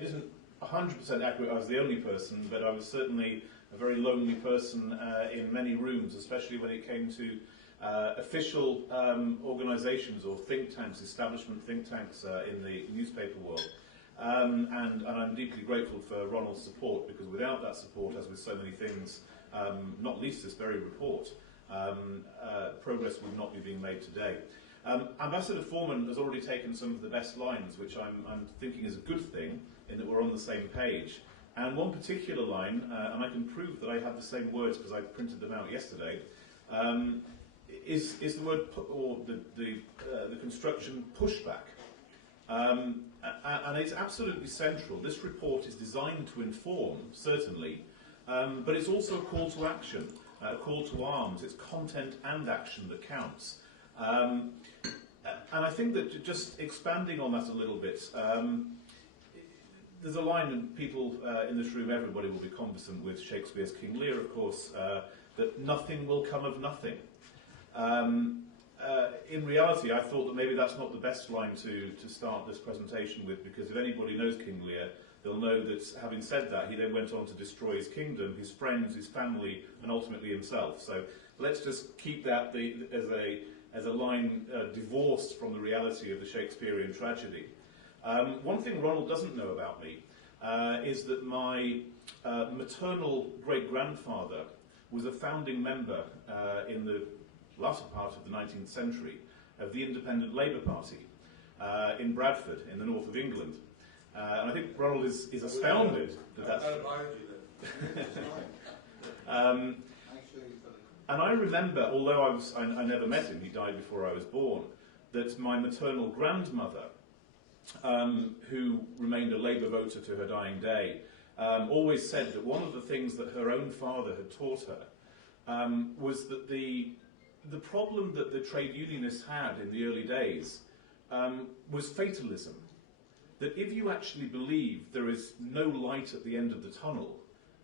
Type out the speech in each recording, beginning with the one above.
it isn't 100% accurate I was the only person, but I was certainly a very lonely person in many rooms, especially when it came to official organisations or think tanks, establishment think tanks in the newspaper world. And I'm deeply grateful for Ronald's support, because without that support, as with so many things, not least this very report, progress would not be being made today. Ambassador Foreman has already taken some of the best lines, which I'm thinking is a good thing, in that we're on the same page. And one particular line, and I can prove that I have the same words because I printed them out yesterday, is the word, or the construction pushback. And it's absolutely central. This report is designed to inform, certainly, but it's also a call to action, a call to arms. It's content and action that counts. And I think that just expanding on that a little bit, there's a line, and people in this room, everybody will be conversant with Shakespeare's King Lear, of course, that nothing will come of nothing. In reality, I thought that maybe that's not the best line to start this presentation with, because if anybody knows King Lear, they'll know that, having said that, he then went on to destroy his kingdom, his friends, his family, and ultimately himself. So let's just keep that as a line divorced from the reality of the Shakespearean tragedy. One thing Ronald doesn't know about me is that my maternal great-grandfather was a founding member in the latter part of the 19th century of the Independent Labour Party in Bradford, in the north of England. And I think Ronald is astounded that that's... And I remember, although I never met him, he died before I was born, that my maternal grandmother, who remained a Labour voter to her dying day, always said that one of the things that her own father had taught her was that the problem that the trade unionists had in the early days was fatalism. That if you actually believe there is no light at the end of the tunnel,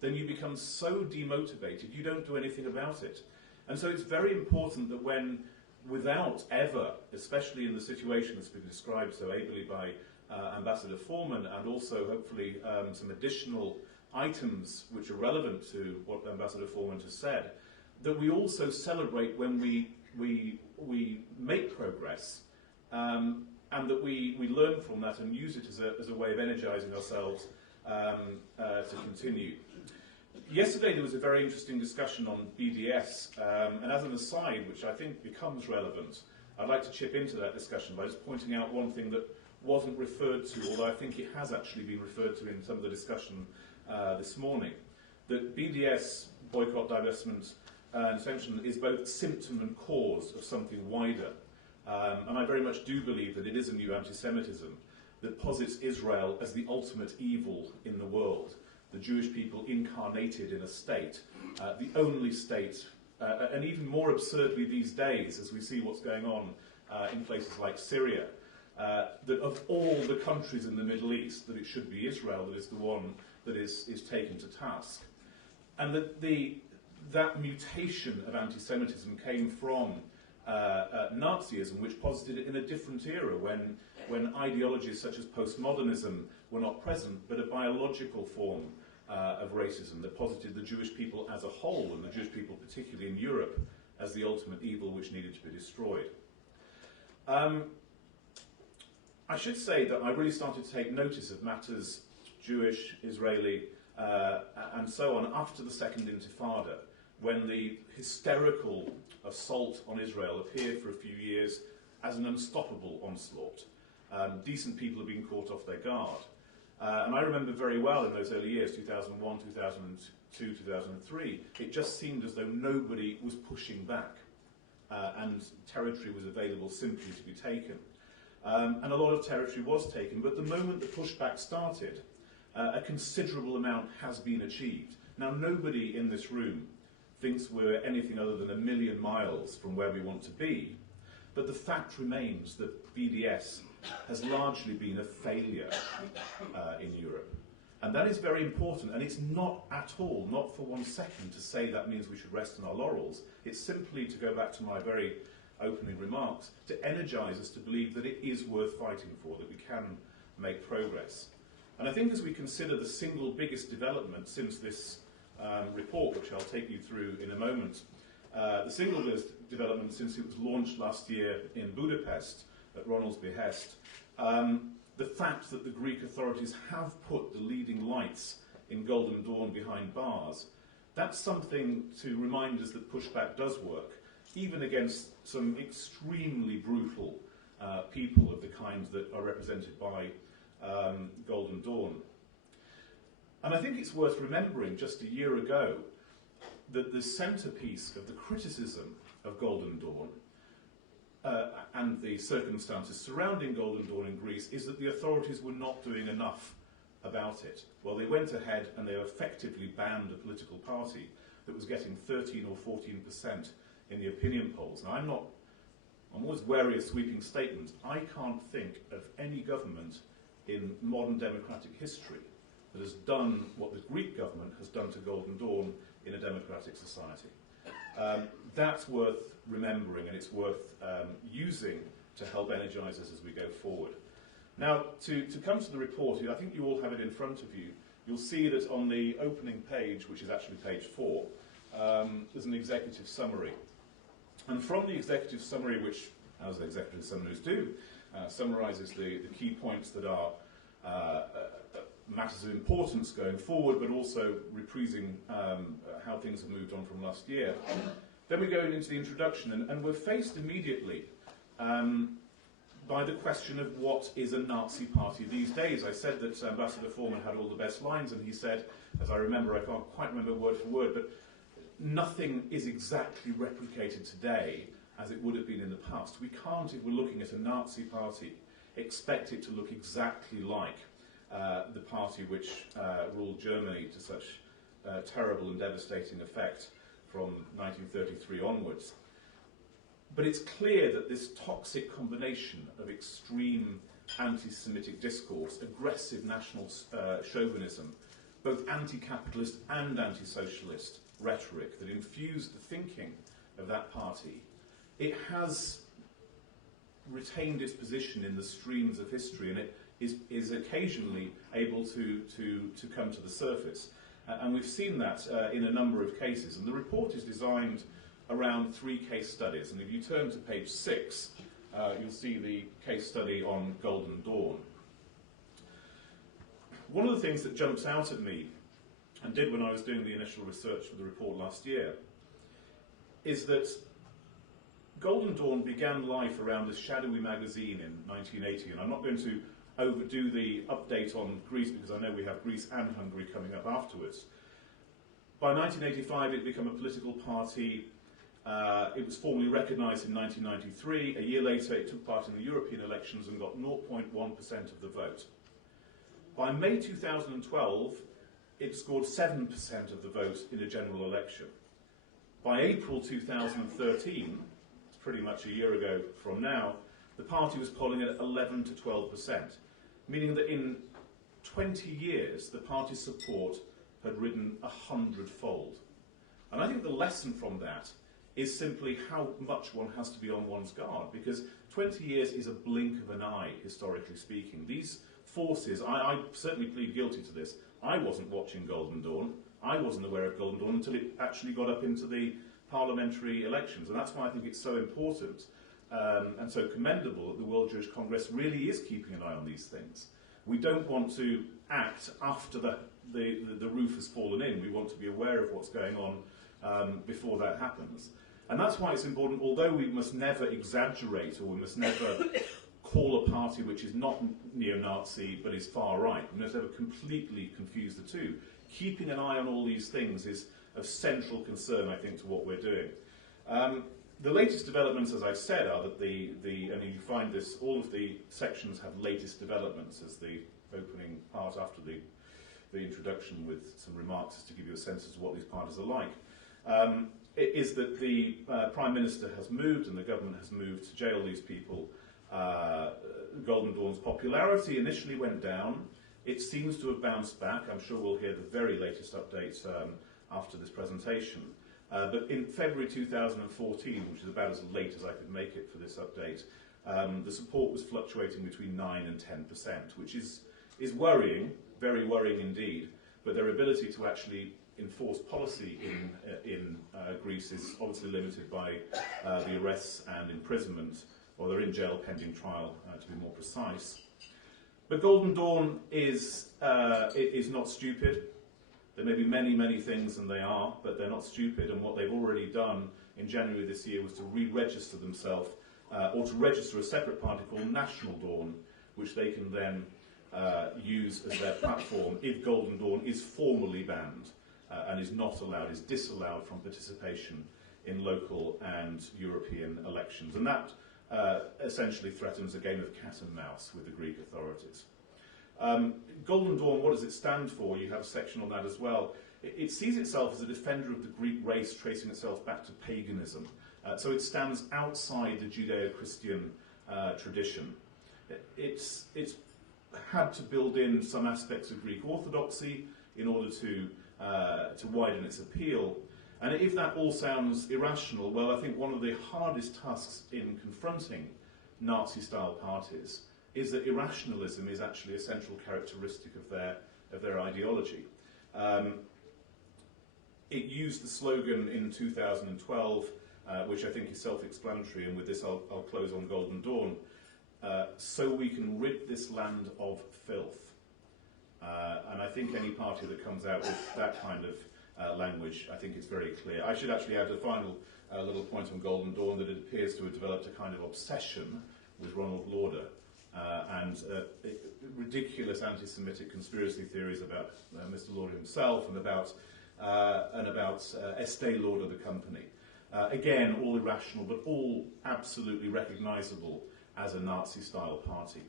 then you become so demotivated you don't do anything about it. And so it's very important that when, without ever, especially in the situation that's been described so ably by Ambassador Foreman, and also hopefully some additional items which are relevant to what Ambassador Foreman has said, that we also celebrate when we make progress, and that we learn from that and use it as a way of energizing ourselves to continue. Yesterday there was a very interesting discussion on BDS, and as an aside, which I think becomes relevant, I'd like to chip into that discussion by just pointing out one thing that wasn't referred to, although I think it has actually been referred to in some of the discussion this morning. That BDS, boycott, divestment, and sanction, is both symptom and cause of something wider. And I very much do believe that it is a new anti-Semitism that posits Israel as the ultimate evil in the world. The Jewish people incarnated in a state, the only state, and even more absurdly these days, as we see what's going on in places like Syria, that of all the countries in the Middle East, that it should be Israel that is the one that is taken to task. And that that mutation of anti-Semitism came from Nazism, which posited it in a different era, when ideologies such as postmodernism were not present, but a biological form of racism that posited the Jewish people as a whole, and the Jewish people particularly in Europe, as the ultimate evil which needed to be destroyed. I should say that I really started to take notice of matters Jewish, Israeli, and so on after the Second Intifada, when the hysterical assault on Israel appeared for a few years as an unstoppable onslaught. Decent people have been caught off their guard. And I remember very well in those early years, 2001, 2002, 2003, it just seemed as though nobody was pushing back, and territory was available simply to be taken. And a lot of territory was taken, but the moment the pushback started, a considerable amount has been achieved. Now, nobody in this room thinks we're anything other than a million miles from where we want to be, but the fact remains that BDS has largely been a failure in Europe. And that is very important, and it's not at all, not for 1 second, to say that means we should rest on our laurels. It's simply, to go back to my very opening remarks, to energize us to believe that it is worth fighting for, that we can make progress. And I think as we consider the single biggest development since this report, which I'll take you through in a moment, the single biggest development since it was launched last year in Budapest at Ronald's behest, the fact that the Greek authorities have put the leading lights in Golden Dawn behind bars, that's something to remind us that pushback does work, even against some extremely brutal people of the kind that are represented by Golden Dawn. And I think it's worth remembering just a year ago that the centrepiece of the criticism of Golden Dawn and the circumstances surrounding Golden Dawn in Greece is that the authorities were not doing enough about it. Well, they went ahead and they effectively banned a political party that was getting 13 or 14% in the opinion polls. Now, I'm always wary of sweeping statements. I can't think of any government in modern democratic history that has done what the Greek government has done to Golden Dawn in a democratic society. That's worth remembering, and it's worth using to help energise us as we go forward. Now, to come to the report, I think you all have it in front of you. You'll see that on the opening page, which is actually page 4, there's an executive summary. And from the executive summary, which, as executive summaries do, summarises the key points that are matters of importance going forward, but also reprising how things have moved on from last year. Then we go into the introduction, and we're faced immediately by the question of what is a Nazi party these days. I said that Ambassador Foreman had all the best lines, and he said, as I remember, I can't quite remember word for word, but nothing is exactly replicated today as it would have been in the past. We can't, if we're looking at a Nazi party, expect it to look exactly like the party which ruled Germany to such terrible and devastating effect from 1933 onwards. But it's clear that this toxic combination of extreme anti-Semitic discourse, aggressive national chauvinism, both anti-capitalist and anti-socialist rhetoric that infused the thinking of that party, it has retained its position in the streams of history, and it is occasionally able to come to the surface. And we've seen that in a number of cases. And the report is designed around 3 case studies. And if you turn to page 6, you'll see the case study on Golden Dawn. One of the things that jumps out at me, and did when I was doing the initial research for the report last year, is that Golden Dawn began life around this shadowy magazine in 1980, and I'm not going to overdo the update on Greece because I know we have Greece and Hungary coming up afterwards. By 1985 it became a political party. It was formally recognised in 1993. A year later it took part in the European elections and got 0.1% of the vote. By May 2012 it scored 7% of the vote in a general election. By April 2013, it's pretty much a year ago from now, the party was polling at 11 to 12%, meaning that in 20 years the party's support had risen 100-fold. And I think the lesson from that is simply how much one has to be on one's guard, because 20 years is a blink of an eye, historically speaking. These forces, I certainly plead guilty to this. I wasn't watching Golden Dawn. I wasn't aware of Golden Dawn until it actually got up into the parliamentary elections, and that's why I think it's so important and so commendable that the World Jewish Congress really is keeping an eye on these things. We don't want to act after the roof has fallen in. We want to be aware of what's going on before that happens. And that's why it's important, although we must never exaggerate, or we must never call a party which is not neo-Nazi but is far right. We must never completely confuse the two. Keeping an eye on all these things is of central concern, I think, to what we're doing. The latest developments, as I've said, are that and you find this, all of the sections have latest developments as the opening part after the introduction, with some remarks as to give you a sense as to what these parties are like. Is that the Prime Minister has moved and the government has moved to jail these people. Golden Dawn's popularity initially went down. It seems to have bounced back. I'm sure we'll hear the very latest updates after this presentation. But in February 2014, which is about as late as I could make it for this update, the support was fluctuating between 9 and 10%, which is worrying, very worrying indeed, but their ability to actually enforce policy in Greece is obviously limited by the arrests and imprisonment, or they're in jail pending trial, to be more precise. But Golden Dawn is not stupid. There may be many, many things, and they are, but they're not stupid. And what they've already done in January this year was to re-register themselves, or to register a separate party called National Dawn, which they can then use as their platform if Golden Dawn is formally banned and is not allowed, is disallowed from participation in local and European elections. And that essentially threatens a game of cat and mouse with the Greek authorities. Golden Dawn, what does it stand for? You have a section on that as well. It sees itself as a defender of the Greek race, tracing itself back to paganism. So it stands outside the Judeo-Christian tradition. It's had to build in some aspects of Greek orthodoxy in order to widen its appeal. And if that all sounds irrational, well, I think one of the hardest tasks in confronting Nazi-style parties is that irrationalism is actually a central characteristic of their ideology. It used the slogan in 2012, which I think is self-explanatory, and with this I'll close on Golden Dawn, so we can rid this land of filth. And I think any party that comes out with that kind of language, I think it's very clear. I should actually add a final little point on Golden Dawn, that it appears to have developed a kind of obsession with Ronald Lauder and ridiculous anti-Semitic conspiracy theories about Mr. Lauder himself and about Estee Lauder, the company. Again, all irrational, but all absolutely recognisable as a Nazi-style party.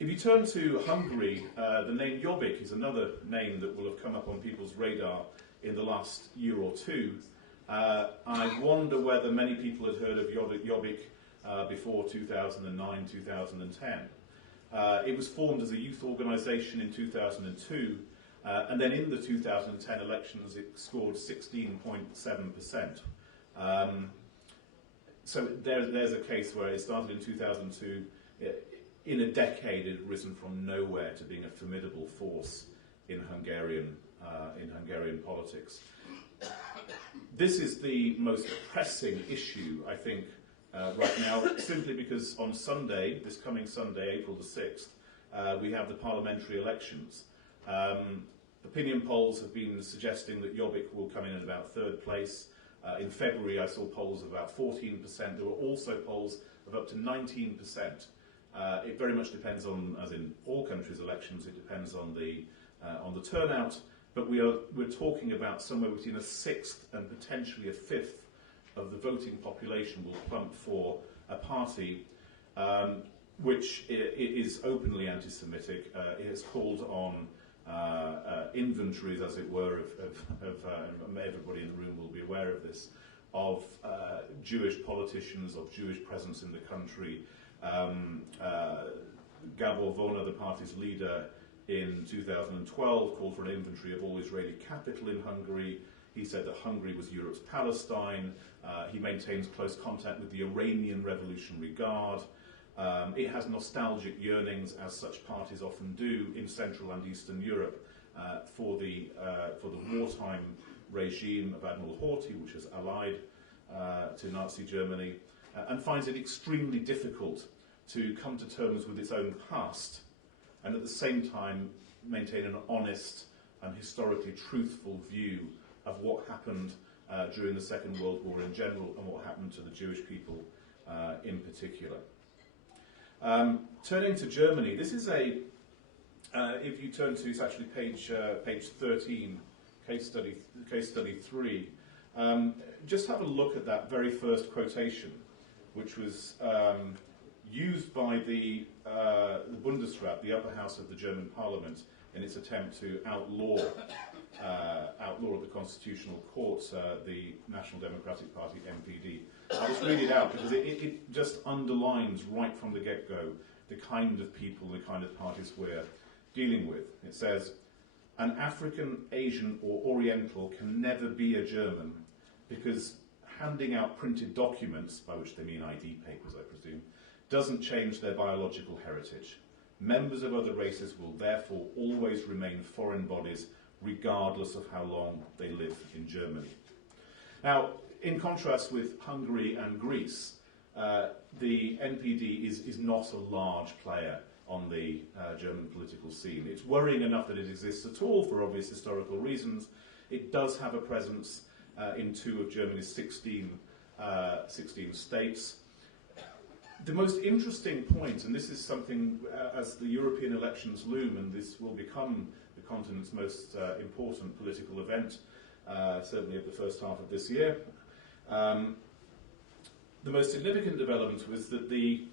If you turn to Hungary, the name Jobbik is another name that will have come up on people's radar in the last year or two. I wonder whether many people had heard of Jobbik before 2009, 2010. It was formed as a youth organisation in 2002, and then in the 2010 elections it scored 16.7%. So there's a case where it started in 2002. In a decade, it had risen from nowhere to being a formidable force in Hungarian politics. This is the most pressing issue, I think, right now, simply because on Sunday, this coming Sunday, April the 6th, we have the parliamentary elections. Opinion polls have been suggesting that Jobbik will come in at about third place. In February, I saw polls of about 14%. There were also polls of up to 19%. It very much depends on, as in all countries' elections, it depends on the turnout. But we're talking about somewhere between a sixth and potentially a fifth of the voting population will plump for a party which is openly anti-Semitic. It has called on inventories, as it were, of everybody in the room will be aware of this, of Jewish politicians, of Jewish presence in the country. Gabor Vona, the party's leader, in 2012 called for an inventory of all Israeli capital in Hungary. He said that Hungary was Europe's Palestine. He maintains close contact with the Iranian Revolutionary Guard. It has nostalgic yearnings, as such parties often do in Central and Eastern Europe, for the wartime regime of Admiral Horthy, which is allied to Nazi Germany, and finds it extremely difficult to come to terms with its own past and at the same time maintain an honest and historically truthful view of what happened during the Second World War in general and what happened to the Jewish people in particular. Turning to Germany, this is if you turn to, it's actually page 13, case study 3, just have a look at that very first quotation, which was used by the Bundesrat, the upper house of the German parliament, in its attempt to outlaw at the constitutional courts the National Democratic Party, NPD. I'll just read it out because it just underlines right from the get-go the kind of people, the kind of parties we're dealing with. It says, an African, Asian or Oriental can never be a German because handing out printed documents, by which they mean ID papers I presume, doesn't change their biological heritage. Members of other races will therefore always remain foreign bodies regardless of how long they live in Germany. Now, in contrast with Hungary and Greece, the NPD is not a large player on the German political scene. It's worrying enough that it exists at all for obvious historical reasons. It does have a presence in 2 of Germany's 16 states. The most interesting point, and this is something as the European elections loom, and this will become the continent's most important political event, certainly of the first half of this year, the most significant development was that the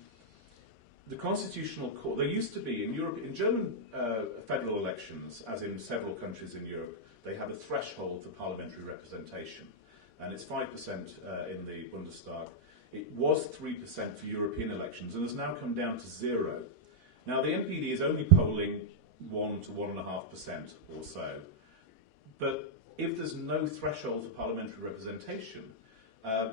Constitutional Court, there used to be in Europe, in German federal elections, as in several countries in Europe, they have a threshold for parliamentary representation, and it's 5% in the Bundestag. It was 3% for European elections and has now come down to 0. Now the NPD is only polling 1 to 1.5% or so, but if there's no threshold for parliamentary representation,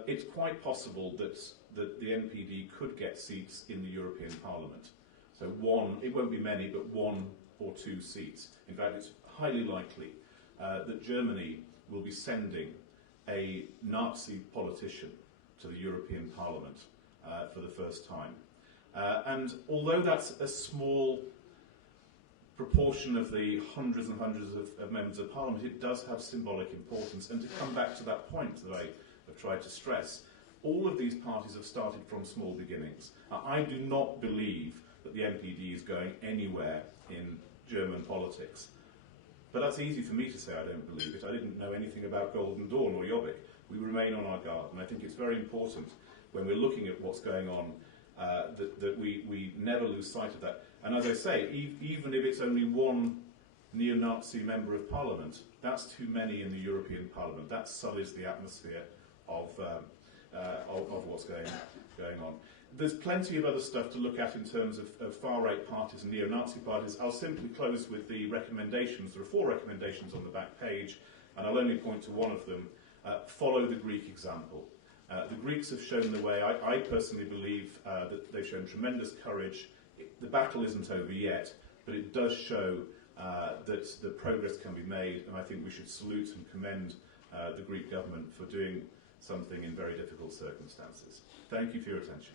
it's quite possible that the NPD could get seats in the European Parliament. So it won't be many, but 1 or 2 seats. In fact, it's highly likely that Germany will be sending a Nazi politician to the European Parliament for the first time. And although that's a small proportion of the hundreds and hundreds of members of Parliament, it does have symbolic importance. And to come back to that point that I have tried to stress, all of these parties have started from small beginnings. I do not believe that the NPD is going anywhere in German politics. But that's easy for me to say I don't believe it. I didn't know anything about Golden Dawn or Jobbik. We remain on our guard, and I think it's very important when we're looking at what's going on that we never lose sight of that. And as I say, even if it's only 1 neo-Nazi member of Parliament, that's too many in the European Parliament. That sullies the atmosphere of what's going on. There's plenty of other stuff to look at in terms of far-right parties and neo-Nazi parties. I'll simply close with the recommendations. There are 4 recommendations on the back page, and I'll only point to one of them. Follow the Greek example. The Greeks have shown the way. I personally believe that they've shown tremendous courage. The battle isn't over yet, but it does show that the progress can be made, and I think we should salute and commend the Greek government for doing something in very difficult circumstances. Thank you for your attention.